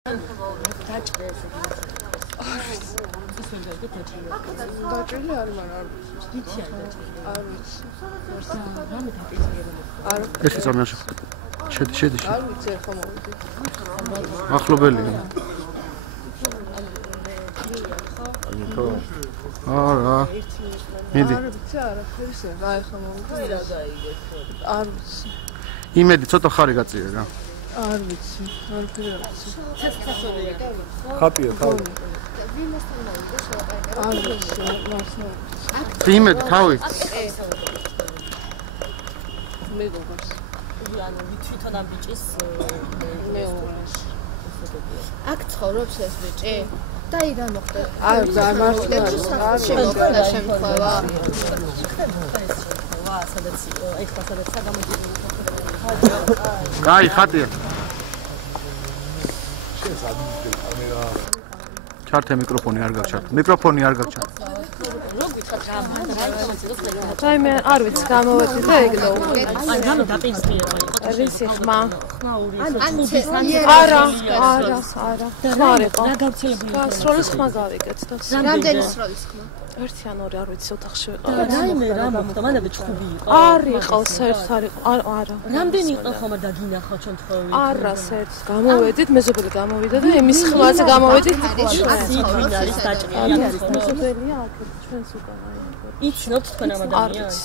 დაჭრილი არ მან არ ვიცი. არ ვიცი. ეს წამაში. შედი. არ ვიცი ხომ მოვიდი. ახლობელია. არა. მიდი. არ ვიცი არაფერს რა ხომ მოვიდი. არ ვიცი. იმედი ცოტა ხარი გაწია რა. არ ვიცი. არაფერი არ ვიცი. ხაპია თავი. არ ვიცი. იმედი თავი. მეგობრს. ანუ თვითონ ამ ბიჭის მეუღლეს. აქ ცხოვრობს ეს ბიჭი? და ირა მოხდა? არ დამართლა. შემოხდა შემთხვევა. სადაც ეხლა სადაც საგამოძიებელია. კაი, ხატია. ჩართე მიკროფონი არ გაჩართ. მიკროფონი არ გაჩართ. აი მე არ ვიცი გამოვედი და ეგ და აი გამო დაპირისპირე რისი ხმა არა რა გავცელებული გასროლის ხმა გავიგეთ და რამდენი სროლის ხმა ერთი ან ორი არ ვიცი ოთახში ვიყავ რაიმე რა მოხდა მანდა ჩხუბი იყო არ იყო საერთოდ არ იყო არა რამდენი იყო ხომ დაგინახო ჩვენ თხოვი არა საერთოდ გამოვედით მეზობელი გამოვიდა და იმის ხმაზე გამოვედით იქ არის დაჭრილი მეზობელია აქ ჩვენს უკან იცნობთ თქვენ ამ ადამიანს?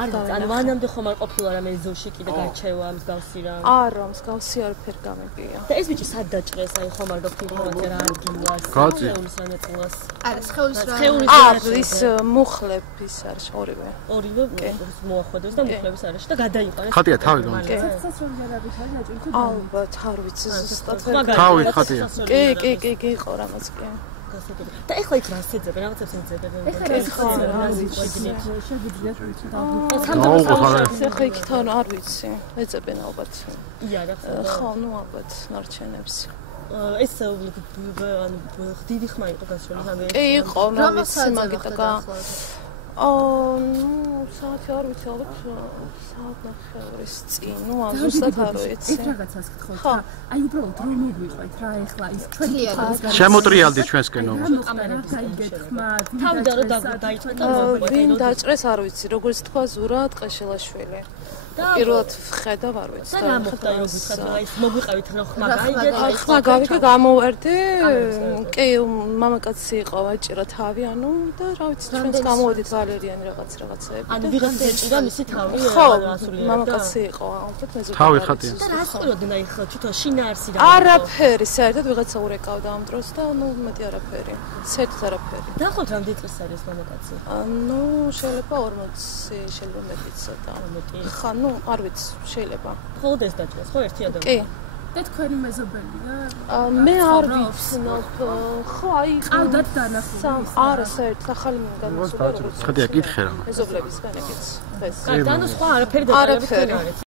არ ანუ მანამდე ხომ არ ყოფილა რამე ზოში კიდე გარჩევა მსგავსი რა? არა, მსგავსი არაფერი გამიგია. და ეს ბიჭი სად დაჭრეს? აი ხომ არ გაქვთ ინფორმაცია რა ადგილას? გაწი. არა, სხეულის რა? ის მუხლების არის ორივე. ორივე მოახვედრეს და მუხლების არის და გადაიყარეს. ხატია თავი გამო. ალბათ არ ვიცი ზუსტად. თავი ხატია. კი, იყო რამაც კი. და ეხლა იქ რას ეძებენ? რაღაცებს ეძებენ. ეხლა რა ვიცი. ეხლა იქ თან არ ვიცი. ეძებენ ალბათ. იარა ხო, ნუ ალბათ ნარჩენებს. ეს ანუ დიდი ხმა იყო გასული რამე. კი იყო, რა ვიცი, მაგიტაკა. ნუ საათი არ ვიცი, ალბათ საათ ნახევრის წინ, ნუ ამ ზუსტად არ ვიცი. ეს რაღაცას გთხოვთ რა. აი უბრალოდ რომ მოგვიყვეთ რა ეხლა ის ჩვენი შემოტრიალდი ჩვენსკენ ომს. გაიგეთ ხმა. თავიდან რომ დაიწყო ვინ დაჭრეს არ ვიცი, როგორც თქვა ზურა ტყეშელაშვილი. პირველად ვხედავ არ ვიცი. და რა მოხდა რომ გითხრათ რა ის მოგვიყავით რა ხმა გაიგეთ? ხმა გავიგე, გამოვერდი. კი, მამაკაცი იყო, აჭირა თავი, ანუ და რა ვიცი, ჩვენს გამოვედით ვალერიანი რაღაცეები. ანუ ვიღაც ეჭირა მისი თავი ხო, მამაკაცი იყო, ალბათ მეზობელი. თავი ხატია. და რა სწორდნენ აი ხა თვითონ შინაარსი და არაფერი, საერთოდ ვიღაცა ურეკავდა ამ დროს და ნუ მეტი არაფერი. საერთოდ არაფერი. დაახლოებით რამდენი წლის არის მამაკაცი? ნუ შეიძლება 40, შეიძლება მეტიც ცოტა. ხა, ნუ არ ვიცი, შეიძლება. მხოლოდ ეს დაჭრეს, ხო ერთი ადამიანი? კი. და თქვენი მეზობელია? მე არ ვიცნობ. ხო, აი ყავდათ დანახული? არა, საერთოდ ახალი გამოსულა. ხატია, კითხე რა. მეზობლებისგან ეგეც. კაი, და ნუ სხვა არაფერი დეტალები არ არის.